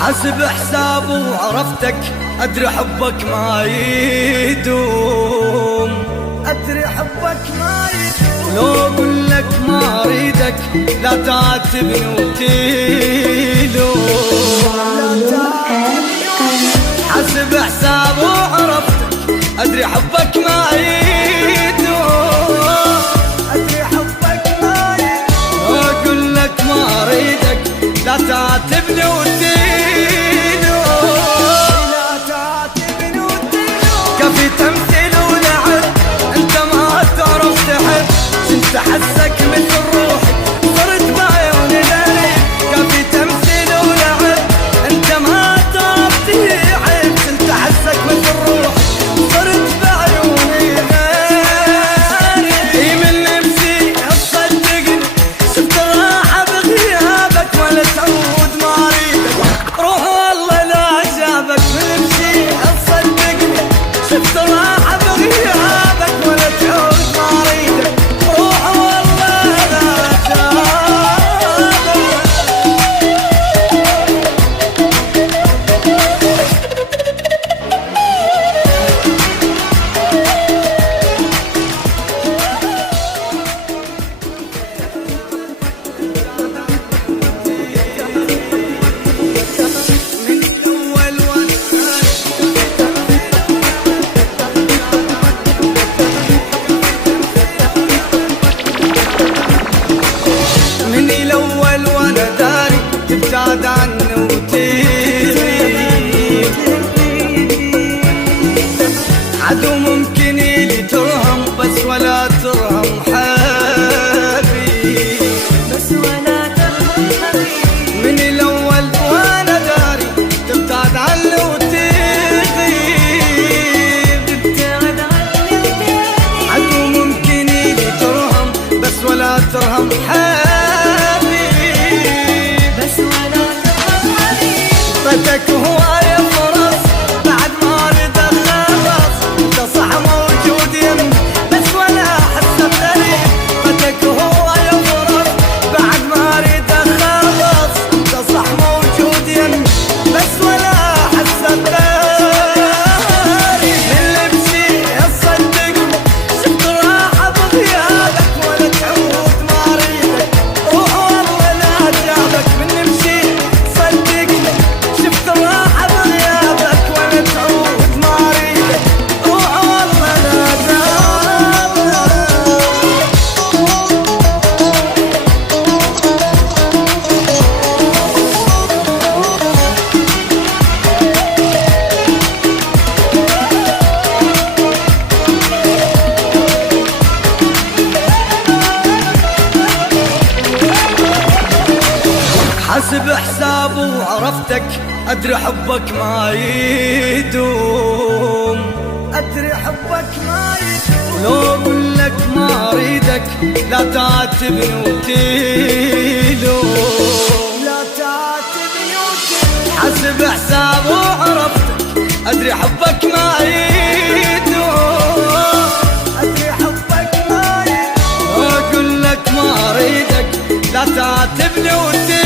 حسب حسابه وعرفتك، أدري حبك ما يدوم، أدري حبك ما يدوم. لو أقول لك ما أريدك لا تعاتبني وتلوم. حسب حسابه وعرفتك، أدري حبك ما يدوم، أدري حبك ما يدوم. لو أقول لك ما أريدك لا تعاتبني وتلوم. كفي تمثيل ولعب، انت ما تعرف تحب، شنت حسك مثل روحي صرت بعيوني غريب. كفي تمثيل ولعب، انت ما تعرف تحب، شنت حسك مثل روحي صرت بعيوني غريب. اي من نفسي تصدقني، شفت راحة بغيابك ولا تعود ما اريدك، روح والله لا جابك. من نفسي تصدقني، شفت راحة بغيابك ولا تعود ما اريدك، روح والله لا جابك. من الأول وأنا داري تبتعد عني وتغيب، عدو ممكن لي ترهم بس ولا ترهم حبيب، بس ولا ترهم حبيب. من الأول وأنا داري تبتعد عني وتغيب، تبتعد عني وتغيب، عدو ممكن لي ترهم بس ولا ترهم حبيب. فتك هواية فرص بعد ما اريد اخلص، انت صح موجود يمي بس ولا احس بغريب. فتك هواية فرص بعد ما اريد اخلص، انت صح موجود يمي بس ولا احس بغريب. اللي بشي صدقني، شفت راحة بغيابك ولا تعود ما اريدك، روح والله لا جابك. من نمشي صدقني، شفت راحة بغيابك ولا تعود ما اريدك، روح والله لا جابك. حسب حسابه وعرفتك، أدري حبك ما يدوم، أدري حبك ما يدوم. لو أقول لك ما أريدك لا تعاتبني وتلوم، لا تعاتبني وتلوم. حسب حسابه وعرفتك، أدري حبك ما يدوم، أدري حبك ما يدوم. لو أقول لك ما أريدك لا تعاتبني وتلوم.